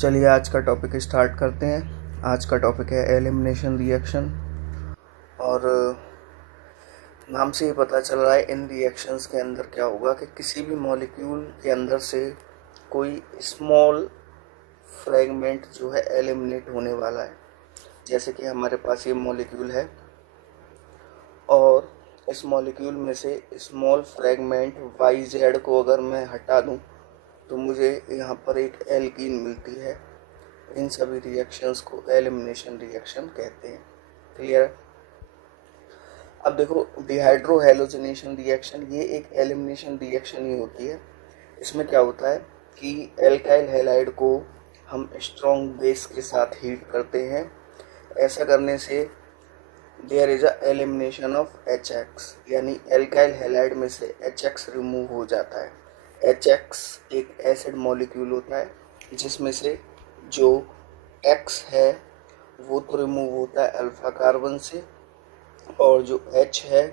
चलिए आज का टॉपिक स्टार्ट करते हैं। आज का टॉपिक है एलिमिनेशन रिएक्शन। और नाम से ही पता चल रहा है इन रिएक्शंस के अंदर क्या होगा कि किसी भी मॉलिक्यूल के अंदर से कोई स्मॉल फ्रैगमेंट जो है एलिमिनेट होने वाला है। जैसे कि हमारे पास ये मॉलिक्यूल है और इस मॉलिक्यूल में से स्मॉल फ्रैगमेंट YZ को अगर मैं हटा दूं तो मुझे यहाँ पर एक एल्कीन मिलती है। इन सभी रिएक्शंस को एलिमिनेशन रिएक्शन कहते हैं। क्लियर है? अब देखो, डिहाइड्रो हैलोजनेशन रिएक्शन ये एक एलिमिनेशन रिएक्शन ही होती है। इसमें क्या होता है कि एल्काइल हैलाइड को हम स्ट्रॉन्ग बेस के साथ हीट करते हैं। ऐसा करने से there is a elimination of HX, यानी एल्काइल हैलाइड में से HX रिमूव हो जाता है। HX एक एसिड मॉलिक्यूल होता है जिसमें से जो X है वो तो रिमूव होता है अल्फा कार्बन से, और जो H है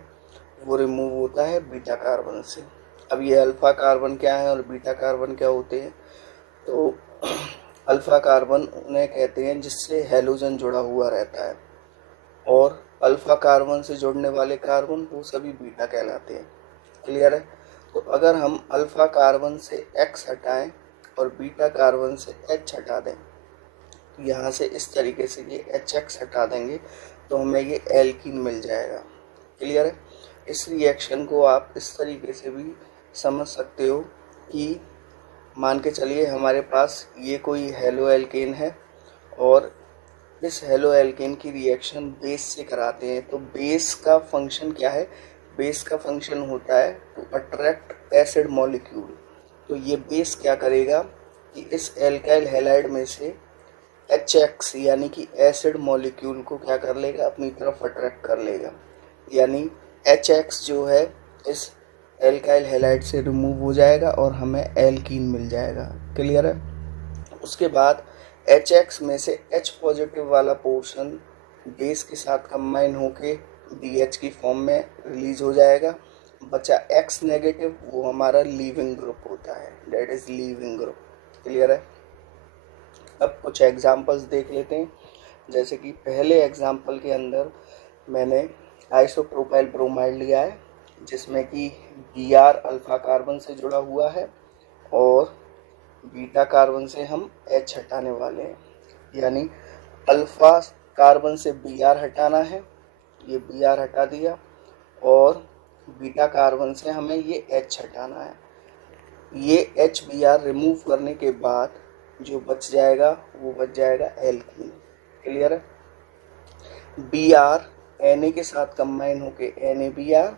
वो रिमूव होता है बीटा कार्बन से। अब ये अल्फा कार्बन क्या है और बीटा कार्बन क्या होते हैं? तो अल्फा कार्बन उन्हें कहते हैं जिससे हैलोजन जुड़ा हुआ रहता है, और अल्फा कार्बन से जुड़ने वाले कार्बन वो सभी बीटा कहलाते हैं। क्लियर है? तो अगर हम अल्फा कार्बन से X हटाएं और बीटा कार्बन से H हटा दें, यहाँ से इस तरीके से ये HX हटा देंगे तो हमें ये एल्कीन मिल जाएगा। क्लियर है? इस रिएक्शन को आप इस तरीके से भी समझ सकते हो कि मान के चलिए हमारे पास ये कोई हेलो एल्केन है और इस हेलो एल्केन की रिएक्शन बेस से कराते हैं। तो बेस का फंक्शन क्या है? बेस का फंक्शन होता है टू अट्रैक्ट एसिड मॉलिक्यूल। तो ये बेस क्या करेगा कि इस एल्काइल हैलाइड में से HX यानी कि एसिड मॉलिक्यूल को क्या कर लेगा? अपनी तरफ अट्रैक्ट कर लेगा। यानी HX जो है इस एल्काइल हैलाइड से रिमूव हो जाएगा और हमें एल्कीन मिल जाएगा। क्लियर है? उसके बाद HX में से H पॉजिटिव वाला पोर्शन बेस के साथ कंबाइन होके BH की फॉर्म में रिलीज हो जाएगा। बचा X नेगेटिव, वो हमारा लीविंग ग्रुप होता है, that is leaving group. Clear है? अब कुछ एग्जांपल्स देख लेते हैं। जैसे कि पहले एग्जांपल के अंदर मैंने आइसोप्रोपाइल ब्रोमाइड लिया है जिसमें कि Br अल्फा कार्बन से जुड़ा हुआ है और बीटा कार्बन से हम H हटाने वाले हैं। यानी अल्फा कार्बन से Br हटाना है, ये Br हटा दिया, और बीटा कार्बन से हमें ये H हटाना है। ये HBr रिमूव करने के बाद जो बच जाएगा वो बच जाएगा एल्कीन। क्लियर है? Br Na के साथ कंबाइन होके NaBr,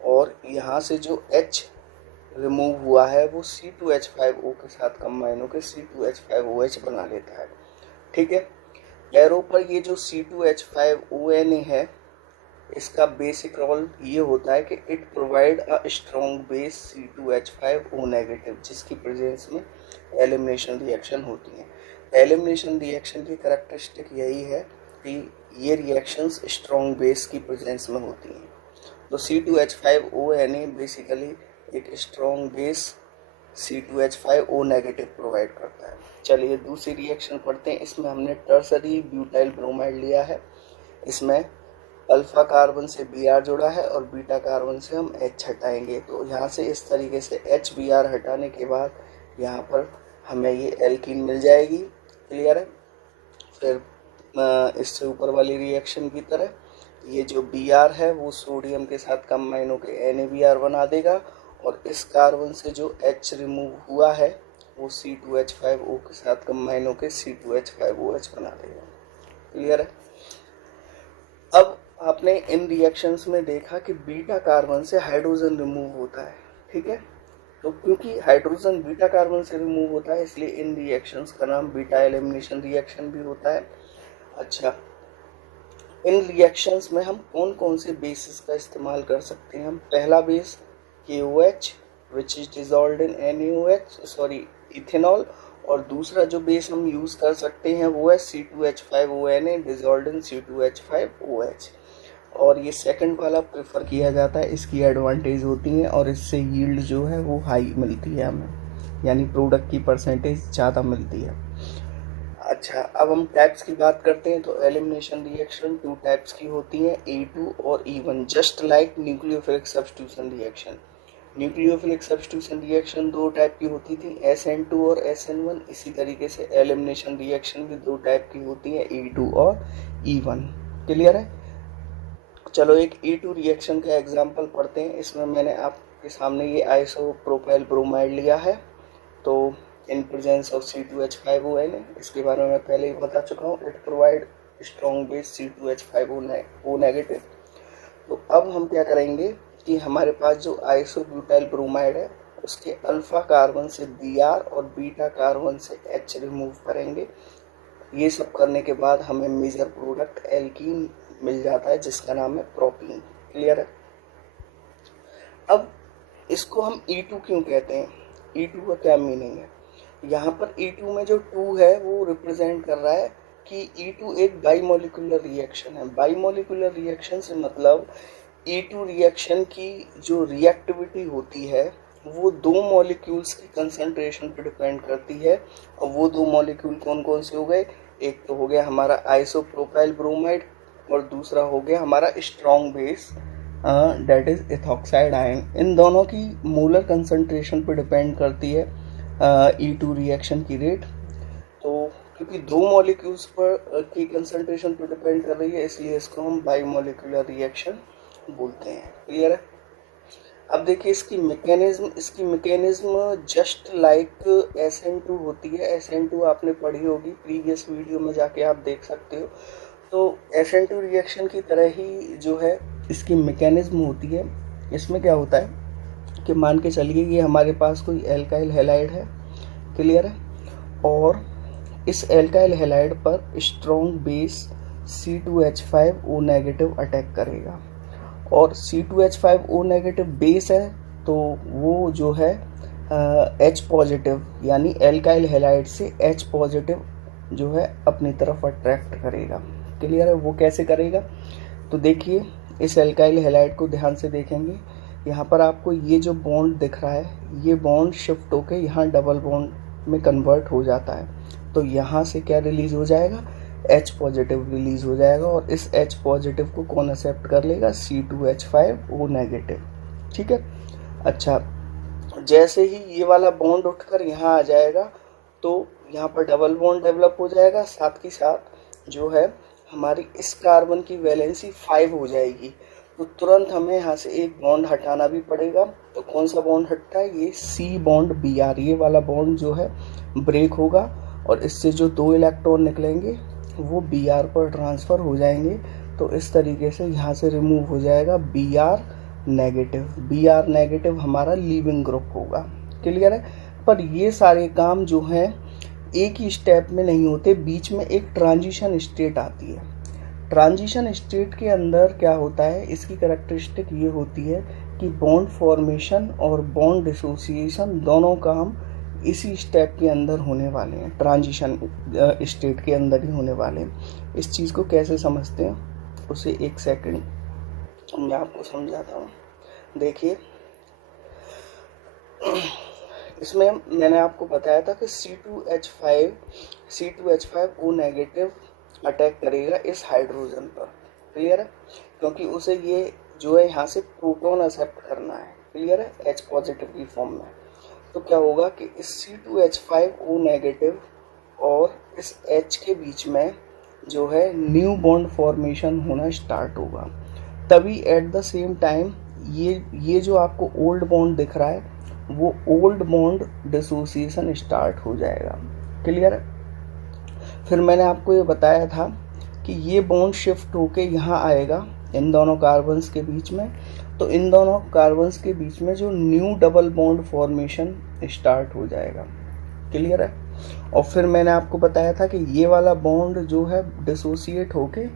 और यहाँ से जो H रिमूव हुआ है वो C2H5O के साथ कंबाइन होकर C2H5OH बना लेता है। ठीक है? एरो पर ये जो C2H5ONA है इसका बेसिक रोल ये होता है कि it provide a strong base C2H5O negative, जिसकी प्रेजेंस में एलिमिनेशन रिएक्शन होती है। एलिमिनेशन रिएक्शन की कैरेक्टरिस्टिक यही है कि ये रिएक्शंस स्ट्रॉन्ग बेस की प्रेजेंस में होती हैं। तो C2H5ONA बेसिकली एक strong base C2H5O negative provide करता है। चलिए दूसरी रिएक्शन पढ़ते हैं। इसमें हमने टर्सरी ब्यूटाइल ब्रोमाइड लिया है। इसमें अल्फा कार्बन से Br जुड़ा है और बीटा कार्बन से हम H हटाएंगे। तो यहाँ से इस तरीके से HBr हटाने के बाद यहाँ पर हमें ये एल्कीन मिल जाएगी। क्लियर है? फिर इससे ऊपर वाली रिएक्शन की तरह ये जो Br है वो सोडियम के साथ कंबाइन होकर NaBr बना देगा, और इस कार्बन से जो H रिमूव हुआ है वो C2H5O के साथ कंबाइन होकर C2H5OH बना देगा। क्लियर है? अब आपने इन रिएक्शंस में देखा कि बीटा कार्बन से हाइड्रोजन रिमूव होता है। ठीक है? तो क्योंकि हाइड्रोजन बीटा कार्बन से रिमूव होता है इसलिए इन रिएक्शंस का नाम बीटा एलिमिनेशन रिएक्शन भी होता है। अच्छा, इन रिएक्शंस में हम कौन कौन से बेसिस का इस्तेमाल कर सकते हैं? हम पहला base KOH which is dissolved in NaOH ethanol, और दूसरा जो बेस हम यूज़ कर सकते हैं वो है C2H5ONA डिजॉल्व्ड इन C2H5OH, और ये सेकंड वाला प्रेफर किया जाता है। इसकी एडवांटेज होती हैं और इससे यील्ड जो है वो हाई मिलती है हमें, यानी प्रोडक्ट की परसेंटेज ज़्यादा मिलती है। अच्छा, अब हम टाइप्स की बात करते हैं। तो एलिमिनेशन रिएक्शन 2 टाइप्स की होती हैं, E2 और E1, just like nucleophilic substitution reaction. Nucleophilic substitution reaction 2 type की होती थी, SN2 और SN1। इसी तरीके से एलिमिनेशन रिएक्शन भी 2 टाइप की होती है, E2 और E1। क्लियर है? चलो एक E2 रिएक्शन का एग्जांपल पढ़ते हैं। इसमें मैंने आपके सामने ये आइसोप्रोपाइल ब्रोमाइड लिया है। तो इन प्रेजेंस ऑफ C2H5ONA, इसके बारे में मैं पहले ही बता चुका हूँ। It provide strong base C2H5O negative. तो अब हम क्या करेंगे कि हमारे पास जो आइसोब्यूटाइल ब्रोमाइड है उसके अल्फा कार्बन से Br और बीटा कार्बन से H रिमूव करेंगे। ये सब करने के बाद हमें मेजर प्रोडक्ट एल्कीन मिल जाता है जिसका नाम है प्रोपीन। क्लियर है? अब इसको हम E2 क्यों कहते हैं? E2 का क्या मीनिंग है? यहाँ पर E2 में जो 2 है वो रिप्रेजेंट कर रहा है कि E2 एक बाइमोलिकुलर रिएक्शन है। बाइमोलिकुलर रिएक्शन से मतलब E2 रिएक्शन की जो रिएक्टिविटी होती है वो 2 मॉलिक्यूल्स की कंसंट्रेशन पर डिपेंड करती है। और वो 2 मॉलिक्यूल कौन कौन से हो गए? एक तो हो गया हमारा आइसोप्रोपाइल ब्रोमाइड और दूसरा हो गया हमारा strong base that is ethoxide ion. इन दोनों की मोलर कंसंट्रेशन पर डिपेंड करती है E2 रिएक्शन की रेट। तो क्योंकि 2 मॉलिक्यूल्स पर की कंसंट्रेशन पर डिपेंड कर रही है इसलिए इसको हम बाइमोलिकुलर रिएक्शन बोलते हैं। क्लियर है? अब देखिए इसकी मैकेनिज्म जस्ट लाइक SN2 होती है। SN2 आपने पढ़ी होगी, प्रीवियस वीडियो में जाके आप देख सकते हो। तो SN2 रिएक्शन की तरह ही जो है इसकी मैकेनिज्म होती है। इसमें क्या होता है कि मान के चलिए ये हमारे पास कोई एल्काइल हैलाइड है। क्लियर है? और इस एल्काइल हैलाइड पर strong base C2H5O negative attack करेगा। और C2H5O नेगेटिव बेस है तो वो जो है H पॉजिटिव यानी एल्काइल हैलाइड से H पॉजिटिव जो है अपनी तरफ अट्रैक्ट करेगा। क्लियर है? वो कैसे करेगा? तो देखिए इस एल्काइल हैलाइड को ध्यान से देखेंगे। यहाँ पर आपको ये जो बॉन्ड दिख रहा है ये बॉन्ड शिफ्ट होके यहाँ डबल बॉन्ड में कन्वर्ट हो जाता है। तो यहाँ से क्या रिलीज हो जाएगा? H पॉजिटिव रिलीज हो जाएगा। और इस H पॉजिटिव को कौन एक्सेप्ट कर लेगा? C2H5O negative. ठीक है? अच्छा, जैसे ही ये वाला बॉन्ड उठकर यहाँ आ जाएगा तो यहाँ पर डबल बॉन्ड डेवलप हो जाएगा। साथ ही साथ जो है हमारी इस कार्बन की वैलेंसी 5 हो जाएगी। तो तुरंत हमें यहाँ से एक बॉन्ड हटाना भी पड़ेगा। तो कौन सा बॉन्ड हटता है? ये C बॉन्ड Br, ये वाला बॉन्ड जो है ब्रेक होगा और इससे जो 2 इलेक्ट्रॉन निकलेंगे वो Br पर ट्रांसफ़र हो जाएंगे। तो इस तरीके से यहाँ से रिमूव हो जाएगा Br नेगेटिव। Br नेगेटिव हमारा लीविंग ग्रुप होगा। क्लियर है? पर ये सारे काम जो हैं एक ही स्टेप में नहीं होते, बीच में एक ट्रांजिशन स्टेट आती है। ट्रांजिशन स्टेट के अंदर क्या होता है, इसकी कैरेक्टरिस्टिक ये होती है कि बॉन्ड फॉर्मेशन और बॉन्ड डिसोसिएशन दोनों काम इसी स्टेप के अंदर होने वाले हैं, ट्रांजिशन स्टेट के अंदर ही होने वाले हैं। इस चीज़ को कैसे समझते हैं उसे एक सेकंड मैं आपको समझाता हूँ। देखिए इसमें मैंने आपको बताया था कि C2H5O नेगेटिव अटैक करेगा इस हाइड्रोजन पर। क्लियर है? क्योंकि उसे ये जो है यहाँ से प्रोटॉन एक्सेप्ट करना है। क्लियर है? H पॉजिटिव की फॉर्म में। तो क्या होगा कि इस C2H5O नेगेटिव और इस H के बीच में जो है न्यू बॉन्ड फॉर्मेशन होना स्टार्ट होगा। तभी एट द सेम टाइम ये जो आपको ओल्ड बॉन्ड दिख रहा है वो ओल्ड बॉन्ड डिसोसिएशन स्टार्ट हो जाएगा। क्लियर है? फिर मैंने आपको ये बताया था कि ये बॉन्ड शिफ्ट होके यहाँ आएगा इन दोनों कार्बन्स के बीच में। तो इन दोनों कार्बन्स के बीच में जो new double bond formation start हो जाएगा। क्लियर है? और फिर मैंने आपको बताया था कि ये वाला बॉन्ड जो है डिसोसिएट होके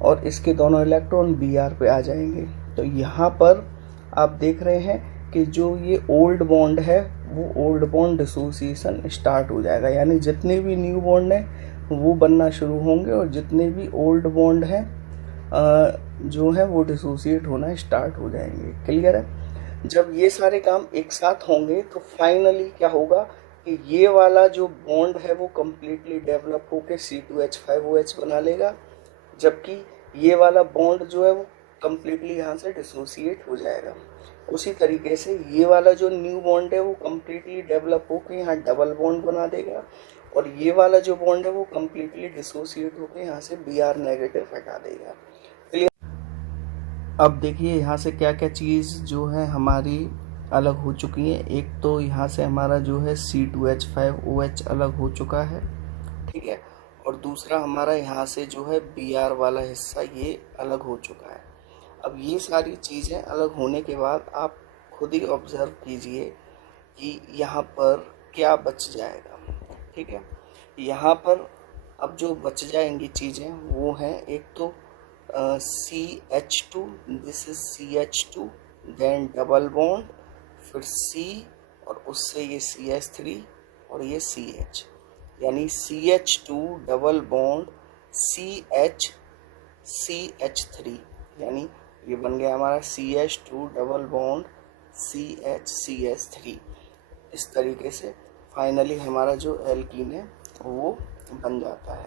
और इसके दोनों इलेक्ट्रॉन Br पे आ जाएंगे। तो यहाँ पर आप देख रहे हैं कि जो ये ओल्ड बॉन्ड है वो ओल्ड बॉन्ड डिसोसिएशन स्टार्ट हो जाएगा। यानी जितने भी न्यू बॉन्ड हैं वो बनना शुरू होंगे और जितने भी ओल्ड बॉन्ड हैं जो है वो डिसोसिएट होना स्टार्ट हो जाएंगे। क्लियर है? जब ये सारे काम एक साथ होंगे तो फाइनली क्या होगा कि ये वाला जो बॉन्ड है वो कम्प्लीटली डेवलप होके C2H5OH बना लेगा, जबकि ये वाला बॉन्ड जो है वो कम्प्लीटली यहाँ से डिसोसिएट हो जाएगा। उसी तरीके से ये वाला जो न्यू बॉन्ड है वो कम्प्लीटली डेवलप होकर यहाँ डबल बॉन्ड बना देगा, और ये वाला जो बॉन्ड है वो कम्प्लीटली डिसोसिएट होकर यहाँ से Br नेगेटिव हटा देगा। क्लियर? अब देखिए यहाँ से क्या क्या चीज़ जो है हमारी अलग हो चुकी है। एक तो यहाँ से हमारा जो है C2H5OH अलग हो चुका है, ठीक है, और दूसरा हमारा यहाँ से जो है Br वाला हिस्सा ये अलग हो चुका है। अब ये सारी चीज़ें अलग होने के बाद आप खुद ही ऑब्जर्व कीजिए कि यहाँ पर क्या बच जाएगा, ठीक है। यहाँ पर अब जो बच जाएंगी चीज़ें वो हैं, एक तो CH2, this is CH2, then double bond, फिर C, और उससे ये CH3 और ये CH, यानी CH2 डबल बॉन्ड CH3, यानी ये बन गया हमारा CH2 डबल बॉन्ड CH3। इस तरीके से फाइनली हमारा जो एल्कीन है वो बन जाता है।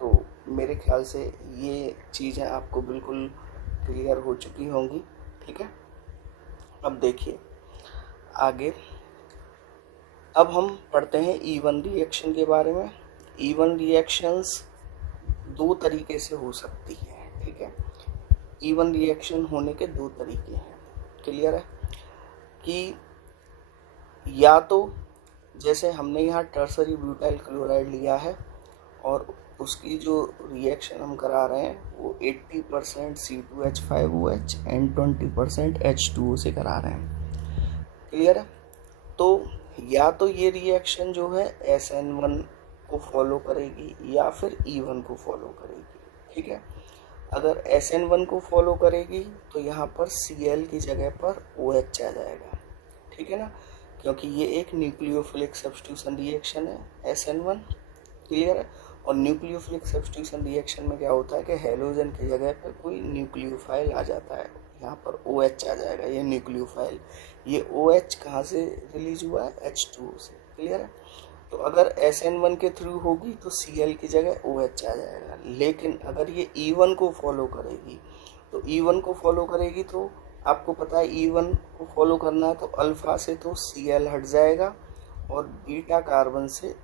तो मेरे ख्याल से ये चीज़ें आपको बिल्कुल क्लियर हो चुकी होंगी, ठीक है। अब देखिए आगे, अब हम पढ़ते हैं E1 रिएक्शन के बारे में। E1 रिएक्शंस दो तरीके से हो सकती हैं, ठीक है। E1 रिएक्शन होने के दो तरीके हैं, क्लियर है, कि या तो जैसे हमने यहाँ टर्सरी ब्यूटाइल क्लोराइड लिया है और उसकी जो रिएक्शन हम करा रहे हैं वो 80% C2H5OH एंड 20% H2O से करा रहे हैं, क्लियर है। तो या तो ये रिएक्शन जो है SN1 को फॉलो करेगी या फिर E1 को फॉलो करेगी, ठीक है। अगर SN1 को फॉलो करेगी तो यहाँ पर Cl की जगह पर OH आ जाएगा, ठीक है ना, क्योंकि ये एक न्यूक्लियोफिलिक सब्स्टिट्यूशन रिएक्शन है SN1, क्लियर है। और न्यूक्लियोफिलिक सब्स्टिट्यूशन रिएक्शन में क्या होता है कि हेलोजन की जगह पर कोई न्यूक्लियोफाइल आ जाता है, यहाँ पर OH आ जाएगा, ये न्यूक्लियोफाइल। ये OH कहाँ से रिलीज हुआ है? H2O से, क्लियर है। तो अगर SN1 के थ्रू होगी तो Cl की जगह OH आ जाएगा, लेकिन अगर ये E1 को फॉलो करेगी तो E1 को फॉलो करेगी तो आपको पता है E1 को फॉलो करना है तो अल्फ़ा से तो Cl हट जाएगा और बीटा कार्बन से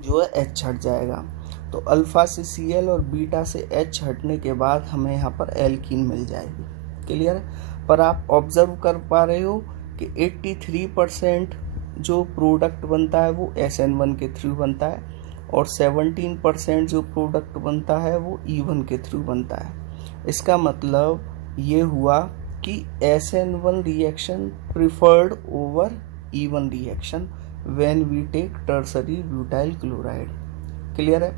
जो है H हट जाएगा। तो अल्फ़ा से Cl और बीटा से H हटने के बाद हमें यहाँ पर एल्कीन मिल जाएगी, क्लियर है। पर आप ऑब्जर्व कर पा रहे हो कि 83% जो प्रोडक्ट बनता है वो SN1 के थ्रू बनता है और 17% जो प्रोडक्ट बनता है वो E1 के थ्रू बनता है। इसका मतलब ये हुआ कि SN1 reaction preferred over E1 reaction when we take tertiary butyl chloride, clear है।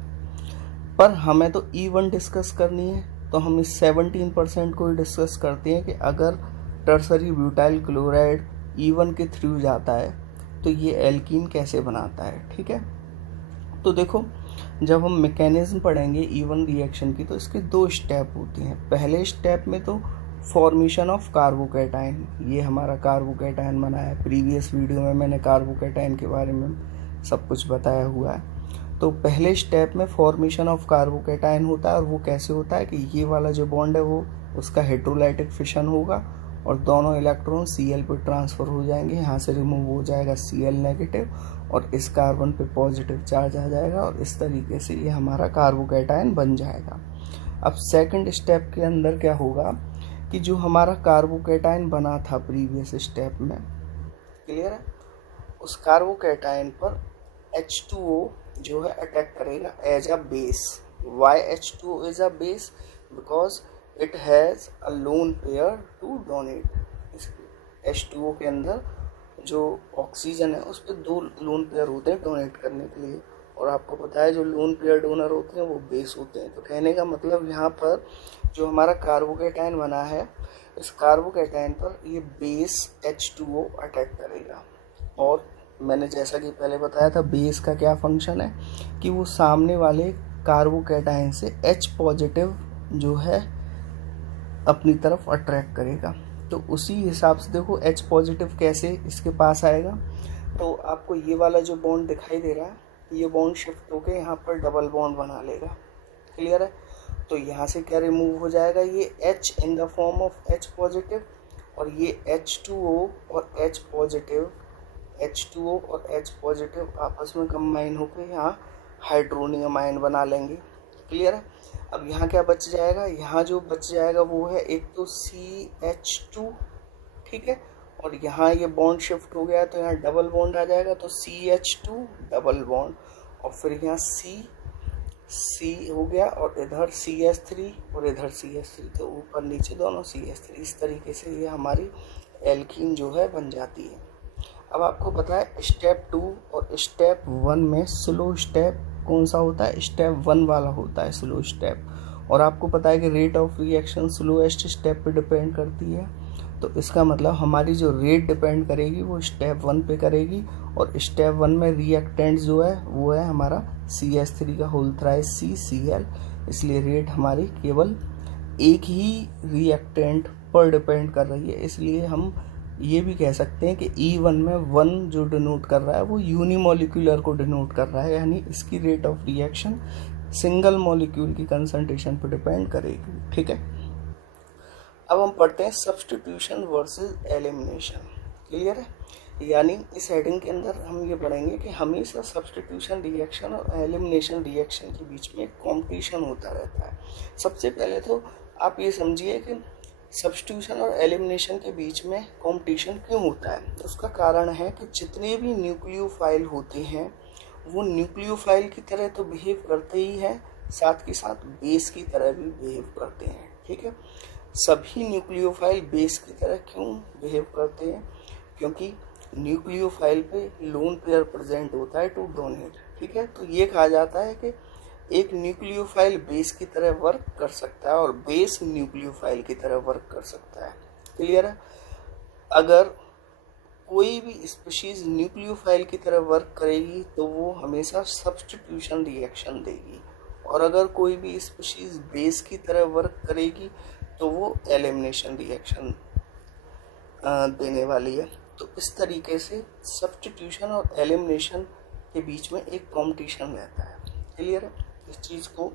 पर हमें तो E1 डिस्कस करनी है तो हम इस 17% को ही डिस्कस करते हैं कि अगर टर्सरी ब्यूटाइल क्लोराइड E1 के थ्रू जाता है तो ये एल्कीन कैसे बनाता है, ठीक है। तो देखो जब हम मैकेनिज्म पढ़ेंगे E1 रिएक्शन की तो इसके दो स्टेप होते हैं। पहले स्टेप में तो फॉर्मेशन ऑफ कार्बोकैटायन, ये हमारा कार्बोकैटायन बना है, प्रीवियस वीडियो में मैंने कार्बोकैटायन के बारे में सब कुछ बताया हुआ है। तो पहले स्टेप में फॉर्मेशन ऑफ कार्बोकैटायन होता है और वो कैसे होता है कि ये वाला जो बॉन्ड है वो उसका हेटेरोलाइटिक फिशन होगा और दोनों इलेक्ट्रॉन Cl पर ट्रांसफ़र हो जाएंगे, यहाँ से रिमूव हो जाएगा Cl नेगेटिव और इस कार्बन पे पॉजिटिव चार्ज आ जाएगा और इस तरीके से ये हमारा कार्बोकैटायन बन जाएगा। अब सेकंड स्टेप के अंदर क्या होगा कि जो हमारा कार्बोकैटायन बना था प्रीवियस स्टेप में, क्लियर है, उस कार्बोकैटायन पर H2O जो है अटैक करेगा as a base. Why H2O is a base? Because it has a lone pair to donate. H2O के अंदर जो ऑक्सीजन है उस पर दो लोन पेयर होते हैं डोनेट करने के लिए, और आपको पता है जो लोन पेयर डोनर होते हैं वो बेस होते हैं। तो कहने का मतलब यहाँ पर जो हमारा कार्बोकैटायन बना है इस कार्बोकैटायन पर ये बेस H2O अटैक करेगा। और मैंने जैसा कि पहले बताया था बेस का क्या फंक्शन है कि वो सामने वाले कार्बोकैटायन से H पॉजिटिव जो है अपनी तरफ अट्रैक्ट करेगा। तो उसी हिसाब से देखो H पॉजिटिव कैसे इसके पास आएगा, तो आपको ये वाला जो बॉन्ड दिखाई दे रहा है, ये बॉन्ड शिफ्ट होके यहाँ पर डबल बॉन्ड बना लेगा। क्लियर है? तो यहाँ से क्या रिमूव हो जाएगा, ये H in the form of H positive, और ये H2O और H पॉजिटिव, H2O और H पॉजिटिव आपस में कंबाइन होकर यहाँ हाइड्रोनियम आयन बना लेंगे। क्लियर है? अब यहाँ क्या बच जाएगा, यहाँ जो बच जाएगा वो है एक तो CH2, ठीक है, और यहाँ ये बॉन्ड शिफ्ट हो गया तो यहाँ डबल बॉन्ड आ जाएगा, तो CH2 डबल बॉन्ड, और फिर यहाँ C हो गया, और इधर CH3 और इधर CH3, तो ऊपर नीचे दोनों CH3। इस तरीके से ये हमारी एल्कीन जो है बन जाती है। अब आपको पता है स्टेप 2 और स्टेप 1 में स्लो स्टेप कौन सा होता है, स्टेप 1 वाला होता है स्लो स्टेप, और आपको पता है कि rate of reaction slowest step पे डिपेंड करती है। तो इसका मतलब हमारी जो रेट डिपेंड करेगी वो स्टेप 1 पे करेगी, और स्टेप 1 में रिएक्टेंट जो है वो है हमारा CH3 का होल थ्राइस CCl, इसलिए रेट हमारी केवल एक ही रिएक्टेंट पर डिपेंड कर रही है। इसलिए हम ये भी कह सकते हैं कि E1 में 1 जो डिनोट कर रहा है वो यूनिमोलिकुलर को डिनोट कर रहा है, यानी इसकी rate of reaction single molecule की कंसंट्रेशन पर डिपेंड करेगी। ठीक है, अब हम पढ़ते हैं सब्स्टिट्यूशन वर्सेस एलिमिनेशन। क्लियर है? यानी इस हेडिंग के अंदर हम ये पढ़ेंगे कि हमेशा सब्स्टिट्यूशन रिएक्शन और एलिमिनेशन रिएक्शन के बीच में कंपटीशन होता रहता है। सबसे पहले तो आप ये समझिए कि सब्स्टिट्यूशन और एलिमिनेशन के बीच में कंपटीशन क्यों होता है। उसका कारण है कि जितने भी न्यूक्लियोफाइल होते हैं वो न्यूक्लियोफाइल की तरह तो बिहेव करते ही हैं, साथ के साथ बेस की तरह भी बिहेव करते हैं। ठीक है, सभी न्यूक्लियोफाइल बेस की तरह क्यों बिहेव करते हैं, क्योंकि न्यूक्लियोफाइल पे लोन पेयर प्रेजेंट होता है टू डोनेट। ठीक है, तो ये कहा जाता है कि एक न्यूक्लियोफाइल बेस की तरह वर्क कर सकता है और बेस न्यूक्लियोफाइल की तरह वर्क कर सकता है। क्लियर है? अगर कोई भी स्पीशीज न्यूक्लियोफाइल की तरह वर्क करेगी तो वो हमेशा सब्स्टिट्यूशन रिएक्शन देगी, और अगर कोई भी स्पीशीज बेस की तरह वर्क करेगी तो वो एलिमिनेशन रिएक्शन देने वाली है। तो इस तरीके से सब्स्टिट्यूशन और एलिमिनेशन के बीच में एक कॉम्पिटिशन रहता है। क्लियर है? इस चीज़ को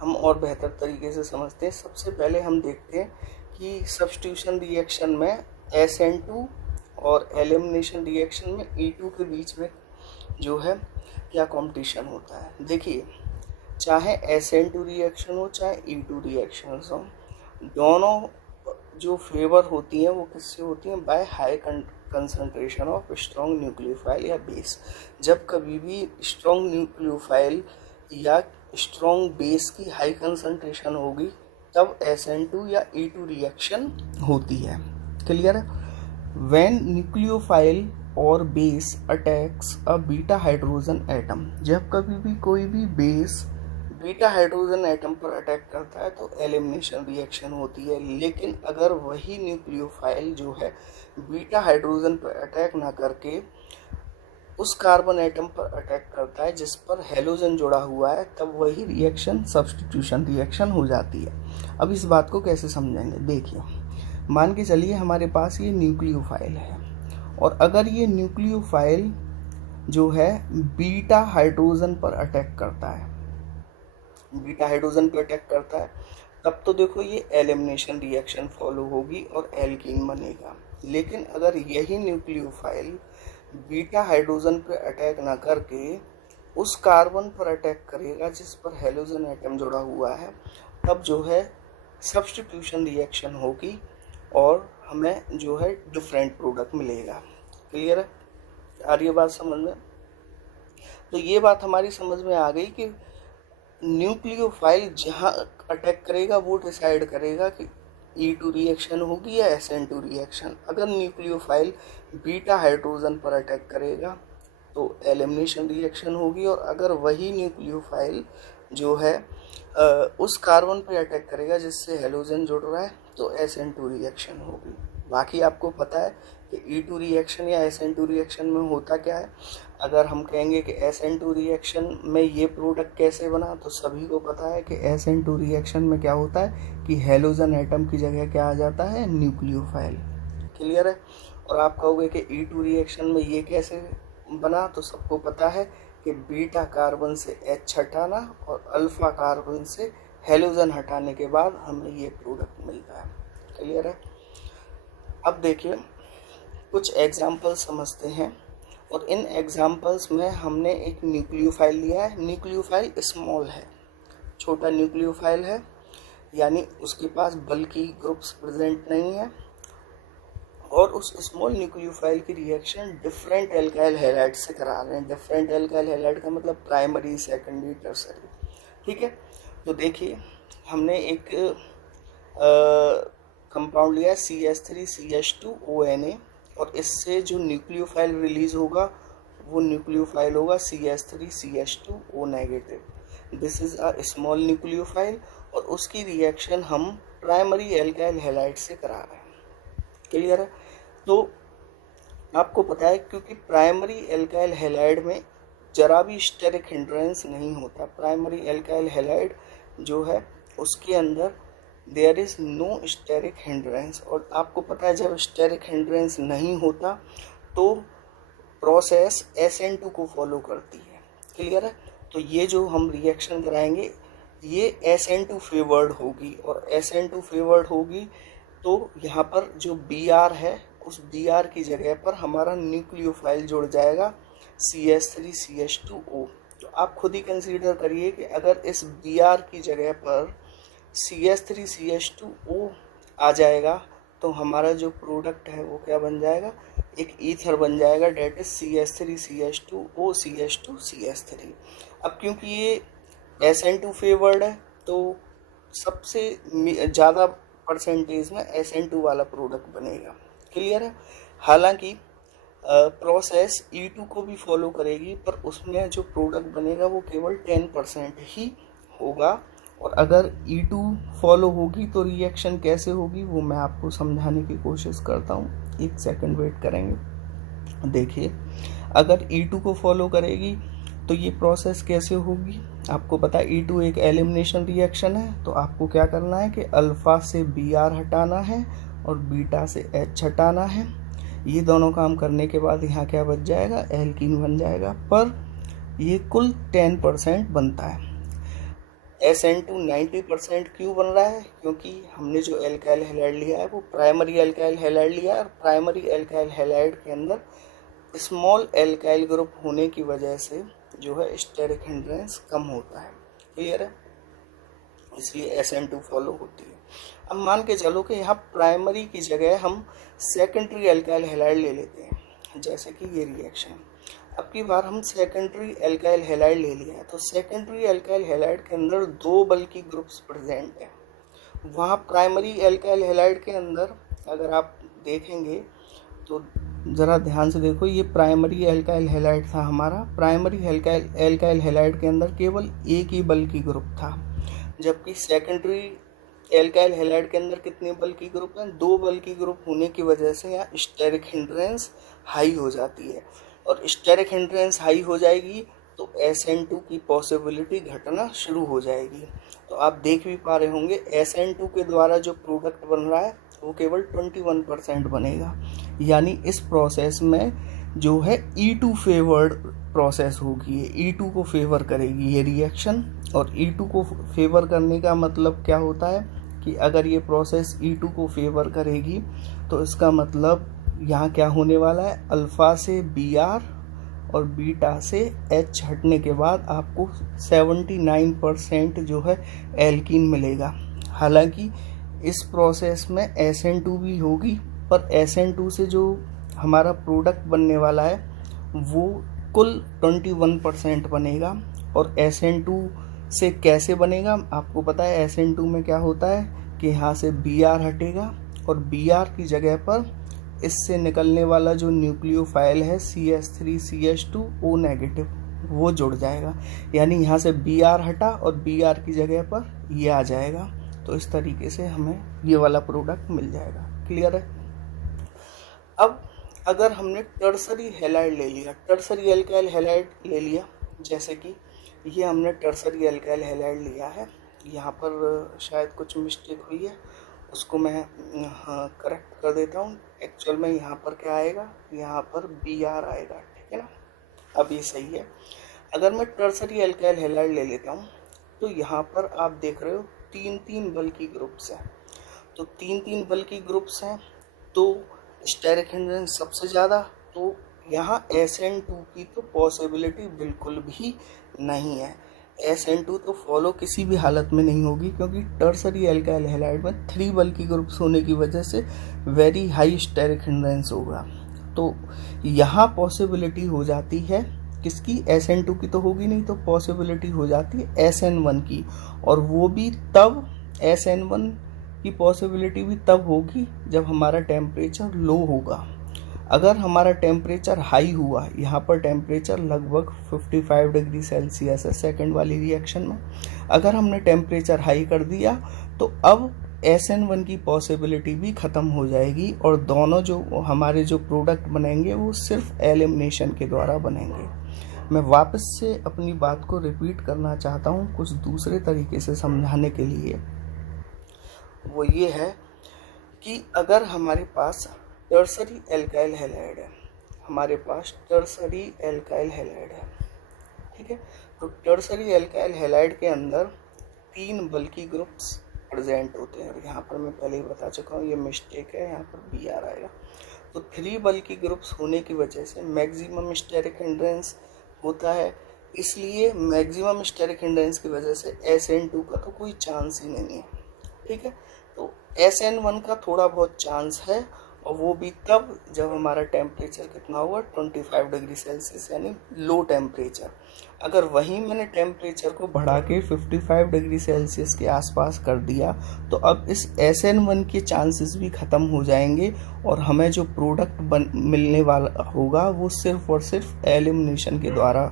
हम और बेहतर तरीके से समझते हैं। सबसे पहले हम देखते हैं कि सब्स्टिट्यूशन रिएक्शन में SN2 और एलिमिनेशन रिएक्शन में E2 के बीच में जो है क्या कॉम्पिटिशन होता है। देखिए, चाहे SN2 रिएक्शन हो चाहे E2 रिएक्शन हो, दोनों जो फेवर होती हैं वो किससे होती हैं, by high concentration of strong nucleophile या बेस। जब कभी भी स्ट्रॉन्ग न्यूक्लियोफाइल या स्ट्रॉन्ग बेस की हाई कंसंट्रेशन होगी तब SN2 या E2 रिएक्शन होती है। क्लियर है? व्हेन न्यूक्लियोफाइल और base attacks a beta hydrogen atom, जब कभी भी कोई भी बेस बीटा हाइड्रोजन एटम पर अटैक करता है तो एलिमिनेशन रिएक्शन होती है। लेकिन अगर वही न्यूक्लियोफाइल जो है बीटा हाइड्रोजन पर अटैक ना करके उस कार्बन एटम पर अटैक करता है जिस पर हेलोजन जुड़ा हुआ है, तब वही रिएक्शन सब्स्टिट्यूशन रिएक्शन हो जाती है। अब इस बात को कैसे समझेंगे, देखिए, मान के चलिए हमारे पास ये न्यूक्लियोफाइल है, और अगर ये न्यूक्लियोफाइल जो है बीटा हाइड्रोजन पर अटैक करता है, बीटा हाइड्रोजन पर अटैक करता है, तब तो देखो ये एलिमिनेशन रिएक्शन फॉलो होगी और एल्कीन बनेगा। लेकिन अगर यही न्यूक्लियोफाइल बीटा हाइड्रोजन पर अटैक ना करके उस कार्बन पर अटैक करेगा जिस पर हेलोजन एटम जुड़ा हुआ है, तब जो है सब्स्टिट्यूशन रिएक्शन होगी और हमें जो है डिफरेंट प्रोडक्ट मिलेगा। क्लियर है? आ रही है बात समझ में? तो ये बात हमारी समझ में आ गई कि न्यूक्लियोफाइल जहाँ अटैक करेगा वो डिसाइड करेगा कि E2 रिएक्शन होगी या SN2 रिएक्शन। अगर न्यूक्लियोफाइल बीटा हाइड्रोजन पर अटैक करेगा तो एलिमिनेशन रिएक्शन होगी, और अगर वही न्यूक्लियोफाइल जो है उस कार्बन पर अटैक करेगा जिससे हेलोजन जुड़ रहा है तो SN2 रिएक्शन होगी। बाकी आपको पता है कि E2 रिएक्शन या SN2 रिएक्शन में होता क्या है। अगर हम कहेंगे कि SN2 रिएक्शन में ये प्रोडक्ट कैसे बना, तो सभी को पता है कि SN2 रिएक्शन में क्या होता है कि हेलोजन एटम की जगह क्या आ जाता है, न्यूक्लियोफाइल। क्लियर है? और आप कहोगे कि E2 रिएक्शन में ये कैसे बना, तो सबको पता है कि बीटा कार्बन से H हटाना और अल्फा कार्बन से हेलोजन हटाने के बाद हमें ये प्रोडक्ट मिलता है। क्लियर है? अब देखिए कुछ एग्जाम्पल समझते हैं, और इन एग्जाम्पल्स में हमने एक न्यूक्लियोफाइल लिया है। न्यूक्लियोफाइल स्मॉल है, छोटा न्यूक्लियोफाइल है, यानी उसके पास बल्कि ग्रुप्स प्रेजेंट नहीं है, और उस स्मॉल न्यूक्लियोफाइल की रिएक्शन डिफरेंट एल्काइल हैलाइड से करा रहे हैं। डिफरेंट एल्काइल हैलाइड का मतलब प्राइमरी, सेकेंडरी, टर्सरी। ठीक है, तो देखिए हमने एक कंपाउंड लिया CH3CH2ONA, और इससे जो न्यूक्लियोफाइल रिलीज होगा वो न्यूक्लियोफाइल होगा CH3CH2O negative. This is a small nucleophile, और उसकी रिएक्शन हम प्राइमरी एल्काइल हैलाइड से करा रहे हैं। क्लियर है? तो आपको पता है क्योंकि प्राइमरी एल्काइल हैलाइड में जरा भी स्टेरिक हिंड्रेंस नहीं होता। प्राइमरी एल्काइल हैलाइड जो है उसके अंदर there is no steric hindrance, और आपको पता है जब स्टेरिक हिंड्रेंस नहीं होता तो प्रोसेस SN2 को फॉलो करती है। क्लियर है? तो ये जो हम रिएक्शन कराएंगे ये SN2 फेवर्ड होगी, और SN2 फेवर्ड होगी तो यहाँ पर जो Br है उस Br की जगह पर हमारा न्यूक्लियोफाइल जुड़ जाएगा CH3CH2O। तो आप खुद ही कंसीडर करिए कि अगर इस Br की जगह पर CH3CH2O आ जाएगा तो हमारा जो प्रोडक्ट है वो क्या बन जाएगा, एक ईथर बन जाएगा, डेट इज CH3CH2O CH2CH3। अब क्योंकि ये SN2 फेवर्ड है तो सबसे ज़्यादा परसेंटेज में SN2 वाला प्रोडक्ट बनेगा। क्लियर है? हालांकि प्रोसेस E2 को भी फॉलो करेगी, पर उसमें जो प्रोडक्ट बनेगा वो केवल 10% ही होगा, और अगर E2 फॉलो होगी तो रिएक्शन कैसे होगी वो मैं आपको समझाने की कोशिश करता हूँ। एक सेकंड वेट करेंगे। देखिए अगर E2 को फॉलो करेगी तो ये प्रोसेस कैसे होगी, आपको पता है E2 एक एलिमिनेशन रिएक्शन है, तो आपको क्या करना है कि अल्फा से Br हटाना है और बीटा से H हटाना है। ये दोनों काम करने के बाद यहाँ क्या बच जाएगा, एल्कीन बन जाएगा, पर ये कुल 10% बनता है। SN2 90% क्यों बन रहा है, क्योंकि हमने जो एल्काइल हैलाइड लिया है वो प्राइमरी एल्काइल हैलाइड लिया है, और प्राइमरी एल्काइल हैलाइड के अंदर स्मॉल एल्काइल ग्रुप होने की वजह से जो है स्टेरिक हिंड्रेंस कम होता है। क्लियर है? इसलिए SN2 फॉलो होती है। अब मान के चलो कि यहाँ प्राइमरी की जगह हम सेकेंडरी एल्काइल हैलाइड ले लेते हैं, जैसे कि ये रिएक्शन। अब की बार हम सेकेंडरी एल्काइल हैलाइड ले लिया है, तो सेकेंडरी एल्काइल हैलाइड के अंदर 2 बल्कि ग्रुप्स प्रेजेंट हैं। वहाँ प्राइमरी एल्काइल हैलाइड के अंदर अगर आप देखेंगे तो ज़रा ध्यान से देखो, ये प्राइमरी एल्काइल हैलाइड था हमारा। प्राइमरी एल्काइल हैलाइड के अंदर केवल एक ही बल्कि ग्रुप था, जबकि सेकेंडरी एल्काइल हैलाइड के अंदर कितने बल्कि ग्रुप हैं, 2 बल्कि ग्रुप होने की वजह से यहाँ स्टेरिक हिंड्रेंस हाई हो जाती है, और स्टेरिक हिंड्रेंस हाई हो जाएगी तो SN2 की पॉसिबिलिटी घटना शुरू हो जाएगी। तो आप देख भी पा रहे होंगे SN2 के द्वारा जो प्रोडक्ट बन रहा है वो केवल 21% बनेगा, यानी इस प्रोसेस में जो है E2 फेवर्ड प्रोसेस होगी, E2 को फेवर करेगी ये रिएक्शन। और E2 को फेवर करने का मतलब क्या होता है कि अगर ये प्रोसेस E2 को फेवर करेगी तो इसका मतलब यहाँ क्या होने वाला है, अल्फ़ा से Br और बीटा से H हटने के बाद आपको 79% जो है एल्कीन मिलेगा। हालांकि इस प्रोसेस में SN2 भी होगी, पर SN2 से जो हमारा प्रोडक्ट बनने वाला है वो कुल 21% बनेगा। और SN2 से कैसे बनेगा, आपको पता है SN2 में क्या होता है कि यहाँ से Br हटेगा और Br की जगह पर इससे निकलने वाला जो न्यूक्लियोफाइल है CH3CH2O नेगेटिव वो जुड़ जाएगा, यानी यहाँ से Br हटा और Br की जगह पर ये आ जाएगा। तो इस तरीके से हमें ये वाला प्रोडक्ट मिल जाएगा। क्लियर है? अब अगर हमने टर्सरी हैलाइड ले लिया, टर्सरी एल्काइल हैलाइड ले लिया, जैसे कि ये हमने टर्सरी एल्काइल हैलाइड लिया है, यहाँ पर शायद कुछ मिस्टेक हुई है, उसको मैं करेक्ट कर देता हूँ। एक्चुअल में यहाँ पर क्या आएगा, यहाँ पर Br आएगा, ठीक है ना। अब ये सही है। अगर मैं टर्सरी एल्काइल हैलाइड ले लेता हूँ तो यहाँ पर आप देख रहे हो 3-3 बल्कि ग्रुप्स हैं। तो 3-3 बल्कि ग्रुप्स हैं तो स्टेरिक हिंड्रेंस सबसे ज़्यादा, तो यहाँ SN2 की तो पॉसिबिलिटी बिल्कुल भी नहीं है। SN2 तो फॉलो किसी भी हालत में नहीं होगी, क्योंकि टर्सरी एल्काइल हैलाइड में 3 बल्कि ग्रुप्स होने की वजह से वेरी हाई स्टेरिक हिंड्रेंस होगा। तो यहाँ पॉसिबिलिटी हो जाती है किसकी, SN2 की तो होगी नहीं, तो पॉसिबिलिटी हो जाती है SN1 की, और वो भी तब SN1 की पॉसिबिलिटी भी तब होगी जब हमारा टेम्परेचर लो होगा। अगर हमारा टेम्परेचर हाई हुआ, यहाँ पर टेम्परेचर लगभग 55 डिग्री सेल्सियस है सेकेंड वाली रिएक्शन में, अगर हमने टेम्परेचर हाई कर दिया तो अब SN1 की पॉसिबिलिटी भी ख़त्म हो जाएगी, और दोनों जो हमारे जो प्रोडक्ट बनेंगे वो सिर्फ एलिमिनेशन के द्वारा बनेंगे। मैं वापस से अपनी बात को रिपीट करना चाहता हूँ कुछ दूसरे तरीके से समझाने के लिए। वो ये है कि अगर हमारे पास टर्सरी एल्काइल हैलाइड है, हमारे पास टर्सरी एल्काइल हैलाइड है, ठीक है, तो टर्सरी एल्काइल हैलाइड के अंदर 3 बल्कि ग्रुप्स प्रेजेंट होते हैं, और यहाँ पर मैं पहले ही बता चुका हूँ ये मिस्टेक है, यहाँ पर Br आएगा। तो 3 बल्कि ग्रुप्स होने की वजह से मैक्सिमम स्टेरिक हिंड्रेंस होता है, इसलिए मैक्सिमम स्टेरिक हिंड्रेंस की वजह से SN2 का तो कोई चांस ही नहीं है, ठीक है। तो SN1 का थोड़ा बहुत चांस है, और वो भी तब जब हमारा टेम्परेचर कितना होगा 25 डिग्री सेल्सियस, यानी लो टेम्परेचर। अगर वहीं मैंने टेम्परेचर को बढ़ा के 55 डिग्री सेल्सियस के आसपास कर दिया तो अब इस SN1 के चांसेस भी ख़त्म हो जाएंगे, और हमें जो प्रोडक्ट मिलने वाला होगा वो सिर्फ और सिर्फ एलिमिनेशन के द्वारा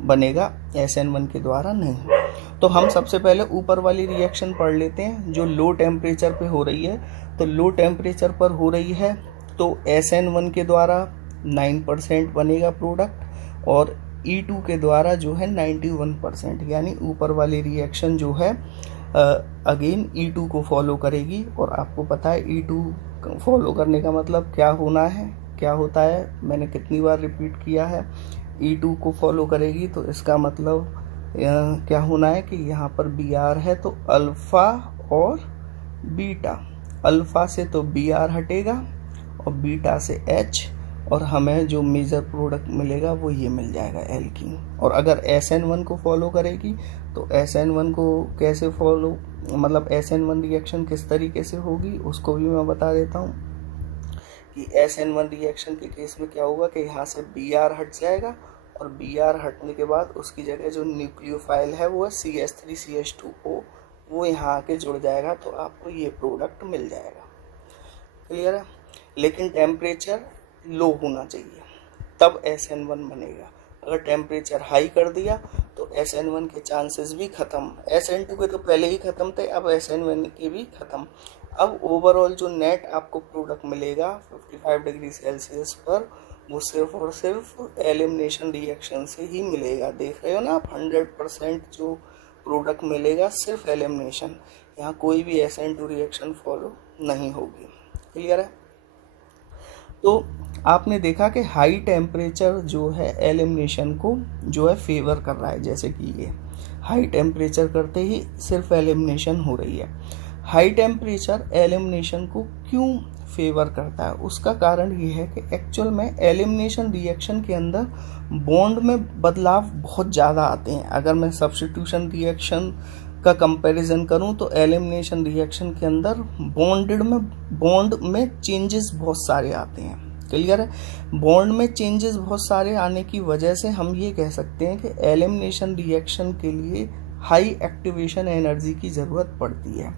बनेगा, SN1 के द्वारा नहीं। तो हम सबसे पहले ऊपर वाली रिएक्शन पढ़ लेते हैं जो लो टेम्परेचर पे हो रही है। तो लो टेम्परेचर पर हो रही है तो SN1 के द्वारा 9% बनेगा प्रोडक्ट, और E2 के द्वारा जो है 91%, यानी ऊपर वाली रिएक्शन जो है अगेन E2 को फॉलो करेगी। और आपको पता है E2 फॉलो करने का मतलब क्या होना है, क्या होता है, मैंने कितनी बार रिपीट किया है, E2 को फॉलो करेगी तो इसका मतलब क्या होना है कि यहाँ पर Br है तो अल्फ़ा और बीटा, अल्फ़ा से तो Br हटेगा और बीटा से H, और हमें जो मेजर प्रोडक्ट मिलेगा वो ये मिल जाएगा एल्कीन। और अगर SN1 को फॉलो करेगी तो SN1 को कैसे फॉलो, मतलब SN1 रिएक्शन किस तरीके से होगी उसको भी मैं बता देता हूँ कि SN1 रिएक्शन के केस में क्या होगा कि यहाँ से Br हट जाएगा, और Br हटने के बाद उसकी जगह जो न्यूक्लियोफाइल है वो है CH3CH2O, वो यहाँ आके जुड़ जाएगा, तो आपको ये प्रोडक्ट मिल जाएगा। क्लियर है। लेकिन टेम्परेचर लो होना चाहिए तब SN1 बनेगा। अगर टेम्परेचर हाई कर दिया तो SN1 के चांसेस भी ख़त्म, SN2 के तो पहले ही ख़त्म थे, अब SN1 के भी ख़त्म। अब ओवरऑल जो नेट आपको प्रोडक्ट मिलेगा 55 डिग्री सेल्सियस पर, वो सिर्फ और सिर्फ एलिमिनेशन रिएक्शन से ही मिलेगा। देख रहे हो ना आप, 100% जो प्रोडक्ट मिलेगा सिर्फ एलिमिनेशन, यहाँ कोई भी SN2 रिएक्शन फॉलो नहीं होगी। क्लियर है। तो आपने देखा कि हाई टेम्परेचर जो है एलिमिनेशन को जो है फेवर कर रहा है, जैसे कि ये हाई टेम्परेचर करते ही सिर्फ एलिमिनेशन हो रही है। हाई टेम्परेचर एलिमिनेशन को क्यों फेवर करता है, उसका कारण ये है कि एक्चुअल में एलिमिनेशन रिएक्शन के अंदर बॉन्ड में बदलाव बहुत ज़्यादा आते हैं। अगर मैं सब्स्टिट्यूशन रिएक्शन का कंपैरिजन करूं तो एलिमिनेशन रिएक्शन के अंदर बॉन्ड में चेंजेस बहुत सारे आते हैं। क्लियर है। बॉन्ड में चेंजेस बहुत सारे आने की वजह से हम ये कह सकते हैं कि एलिमिनेशन रिएक्शन के लिए हाई एक्टिवेशन एनर्जी की ज़रूरत पड़ती है,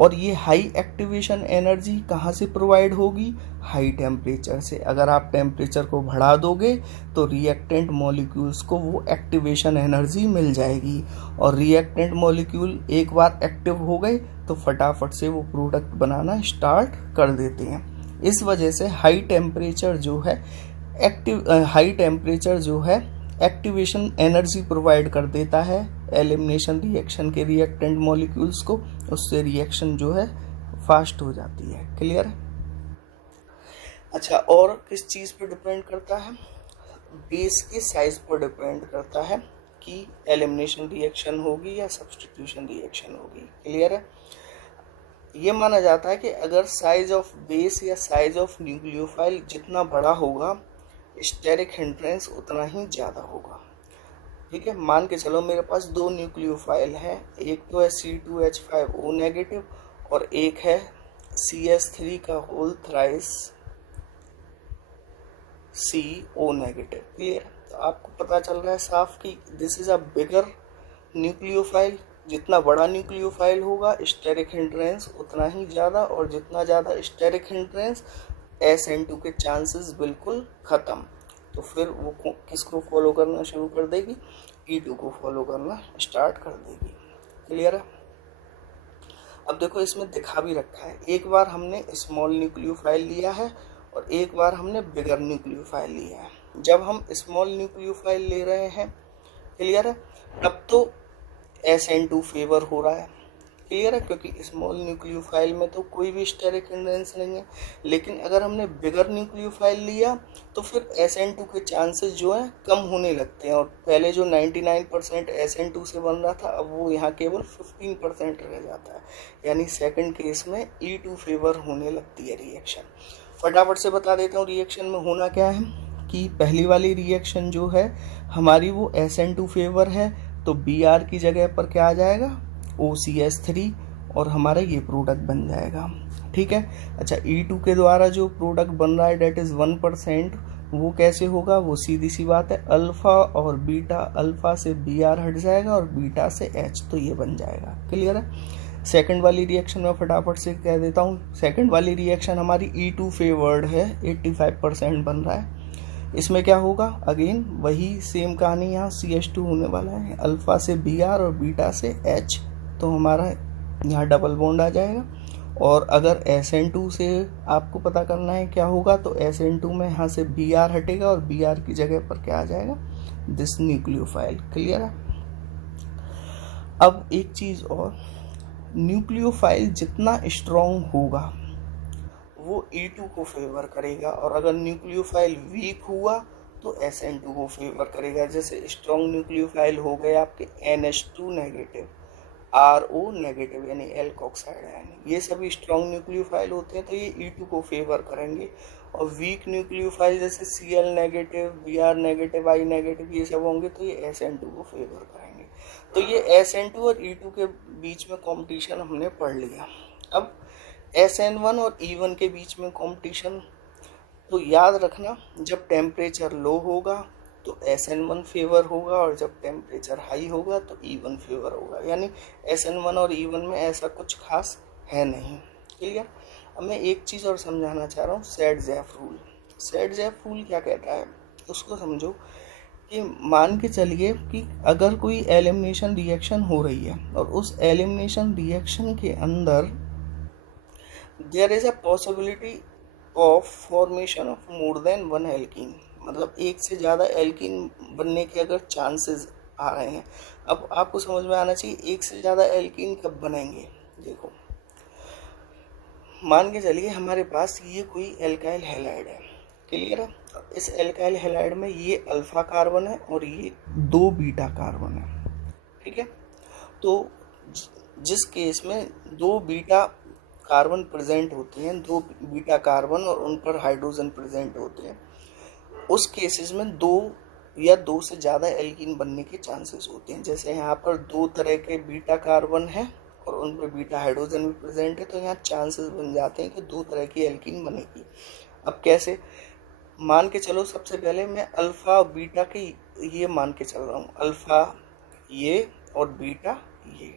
और ये हाई एक्टिवेशन एनर्जी कहाँ से प्रोवाइड होगी, हाई टेम्परेचर से। अगर आप टेम्परेचर को बढ़ा दोगे तो रिएक्टेंट मॉलिक्यूल्स को वो एक्टिवेशन एनर्जी मिल जाएगी, और रिएक्टेंट मॉलिक्यूल एक बार एक्टिव हो गए तो फटाफट से वो प्रोडक्ट बनाना स्टार्ट कर देते हैं। इस वजह से हाई टेम्परेचर जो है एक्टिवेशन एनर्जी प्रोवाइड कर देता है एलिमिनेशन रिएक्शन के रिएक्टेंट मॉलिक्यूल्स को, उससे रिएक्शन जो है फास्ट हो जाती है। क्लियर है। अच्छा, और किस चीज़ पर डिपेंड करता है? बेस के साइज पर डिपेंड करता है कि एलिमिनेशन रिएक्शन होगी या सब्स्टिट्यूशन रिएक्शन होगी। क्लियर है? ये माना जाता है कि अगर साइज ऑफ बेस या साइज ऑफ न्यूक्लियोफाइल जितना बड़ा होगा, स्टेरिक हिंड्रेंस उतना ही ज़्यादा होगा। ठीक है, मान के चलो मेरे पास दो न्यूक्लियोफाइल हैं, एक तो है C2H5O नेगेटिव और एक है CH3 का होल थ्राइस CO नेगेटिव। क्लियर? तो आपको पता चल रहा है साफ कि this is a bigger nucleophile. जितना बड़ा न्यूक्लियोफाइल होगा, स्टेरिक हिंड्रेंस उतना ही ज़्यादा, और जितना ज़्यादा स्टेरिक हिंड्रेंस, SN2 के चांसेस बिल्कुल ख़त्म। तो फिर वो किसको फॉलो करना शुरू कर देगी? E2 को फॉलो करना स्टार्ट कर देगी। क्लियर है? अब देखो इसमें दिखा भी रखा है, एक बार हमने स्मॉल न्यूक्लियोफाइल लिया है और एक बार हमने बिगर न्यूक्लियोफाइल लिया है। जब हम स्मॉल न्यूक्लियोफाइल ले रहे हैं, क्लियर है, तब तो SN2 फेवर हो रहा है। क्लियर है? क्योंकि स्मॉल न्यूक्लियोफाइल में तो कोई भी स्टेरिक हिंड्रेंस नहीं है। लेकिन अगर हमने बिगर न्यूक्लियोफाइल लिया तो फिर SN2 के चांसेस जो है कम होने लगते हैं, और पहले जो 99% SN2 से बन रहा था, अब वो यहाँ केवल 15% रह जाता है। यानी सेकंड केस में E2 फेवर होने लगती है रिएक्शन। फटाफट से बता देता हूँ रिएक्शन में होना क्या है। कि पहली वाली रिएक्शन जो है हमारी वो SN2 फेवर है, तो Br की जगह पर क्या आ जाएगा? OCH3, और हमारा ये प्रोडक्ट बन जाएगा। ठीक है। अच्छा, E2 के द्वारा जो प्रोडक्ट बन रहा है डेट इज़ 1%, वो कैसे होगा? वो सीधी सी बात है, अल्फा और बीटा, अल्फा से Br हट जाएगा और बीटा से H, तो ये बन जाएगा। क्लियर है? सेकंड वाली रिएक्शन में फटाफट से कह देता हूँ। सेकंड वाली रिएक्शन हमारी E2 फेवर्ड है, 85% बन रहा है। इसमें क्या होगा? अगेन वही सेम कहानी, यहाँ CH2 होने वाला है, अल्फा से Br और बीटा से H, तो हमारा यहाँ डबल बॉन्ड आ जाएगा। और अगर SN2 से आपको पता करना है क्या होगा, तो SN2 में यहाँ से Br हटेगा और Br की जगह पर क्या आ जाएगा? This nucleophile. क्लियर है? अब एक चीज़ और, न्यूक्लियोफाइल जितना स्ट्रॉन्ग होगा वो E2 को फेवर करेगा, और अगर न्यूक्लियोफाइल वीक हुआ तो SN2 को फेवर करेगा। जैसे स्ट्रॉन्ग न्यूक्लियोफाइल हो गए आपके NH2 नेगेटिव, RO नेगेटिव यानी एल्कोक्साइड आयन, ये सभी स्ट्रॉन्ग न्यूक्लियोफाइल होते हैं, तो ये E2 को फेवर करेंगे। और वीक न्यूक्लियोफाइल जैसे Cl negative, Br negative, I negative, ये सब होंगे तो ये SN2 को फेवर करेंगे। तो ये SN2 और E2 के बीच में कंपटीशन हमने पढ़ लिया। अब SN1 और E1 के बीच में कंपटीशन, तो याद रखना, जब टेम्परेचर लो होगा तो SN1 फेवर होगा, और जब टेम्परेचर हाई होगा तो E1 फेवर होगा। यानी SN1 और E1 में ऐसा कुछ खास है नहीं। क्लियर? अब मैं एक चीज़ और समझाना चाह रहा हूँ, सेट-ज़ेफ रूल। सेट-ज़ेफ रूल क्या कहता है उसको समझो। कि मान के चलिए कि अगर कोई एलिमिनेशन रिएक्शन हो रही है और उस एलिमिनेशन रिएक्शन के अंदर there is a possibility of formation of more than one alkene, मतलब एक से ज़्यादा एल्कीन बनने के अगर चांसेस आ रहे हैं। अब आपको समझ में आना चाहिए एक से ज़्यादा एल्कीन कब बनेंगे। देखो, मान के चलिए हमारे पास ये कोई एल्काइल हैलाइड है। क्लियर है? इस एल्काइल हैलाइड में ये अल्फा कार्बन है और ये दो बीटा कार्बन है। ठीक है? तो जिस केस में दो बीटा कार्बन प्रेजेंट होते हैं, दो बीटा कार्बन और उन पर हाइड्रोजन प्रेजेंट होते हैं, उस केसेस में दो या दो से ज़्यादा एल्कीन बनने के चांसेस होते हैं। जैसे यहाँ पर दो तरह के बीटा कार्बन है और उन पर बीटा हाइड्रोजन भी प्रेजेंट है, तो यहाँ चांसेस बन जाते हैं कि दो तरह की एल्कीन बनेगी। अब कैसे? मान के चलो, सबसे पहले मैं अल्फ़ा और बीटा के ये मान के चल रहा हूँ, अल्फ़ा ये और बीटा ये,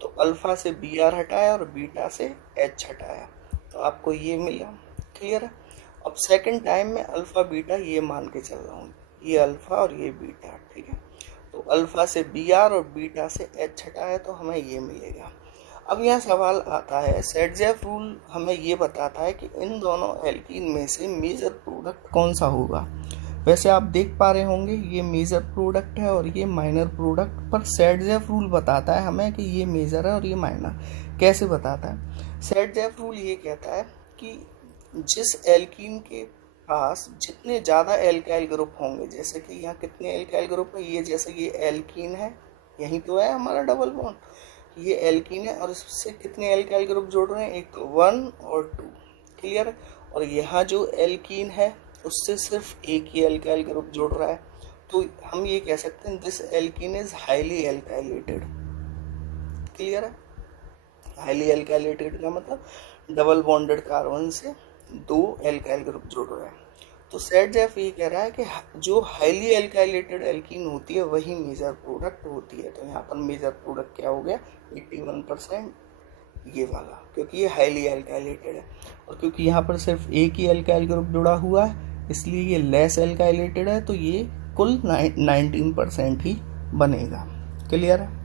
तो अल्फ़ा से Br हटाया और बीटा से H हटाया, तो आपको ये मिला। क्लियर है? अब सेकंड टाइम में अल्फ़ा बीटा ये मान के चल रहा हूँ, ये अल्फ़ा और ये बीटा। ठीक है? तो अल्फ़ा से Br और बीटा से H हटाया तो हमें ये मिलेगा। अब यहाँ सवाल आता है, सेट-ज़ेफ रूल हमें ये बताता है कि इन दोनों एल्कीन में से मेजर प्रोडक्ट कौन सा होगा। वैसे आप देख पा रहे होंगे ये मेजर प्रोडक्ट है और ये माइनर प्रोडक्ट, पर सेट-ज़ेफ रूल बताता है हमें कि ये मेजर है और ये माइनर। कैसे बताता है? सेट-ज़ेफ रूल ये कहता है कि जिस एल्कीन के पास जितने ज़्यादा एल्काइल ग्रुप होंगे, जैसे कि यहाँ कितने एल्काइल ग्रुप है, ये जैसे ये एल्कीन है, यहीं तो है हमारा डबल बॉन्ड, ये एल्कीन है और इससे कितने एल्काइल ग्रुप जोड़ रहे हैं, एक तो 1 और 2, क्लियर है। और यहाँ जो एल्कीन है उससे सिर्फ एक ही एल्काइल ग्रुप जोड़ रहा है, तो हम ये कह सकते हैं this alkene is highly alkylated, clear है। हाईली एल्काइलेटेड का मतलब डबल बॉन्डेड कार्बन से 2 एल्काइल ग्रुप जोड़ रहा है। तो सेटजेफ ये कह रहा है कि जो हाईली एल्काइलेटेड एल्कीन होती है वही मेजर प्रोडक्ट होती है। तो यहाँ पर मेजर प्रोडक्ट क्या हो गया, 81%, ये वाला, क्योंकि ये हाईली एल्काइलेटेड है। और क्योंकि यहाँ पर सिर्फ एक ही एल्काइल ग्रुप जुड़ा हुआ है इसलिए ये लेस एल्काइलेटेड है, तो ये कुल 19% ही बनेगा, क्लियर है।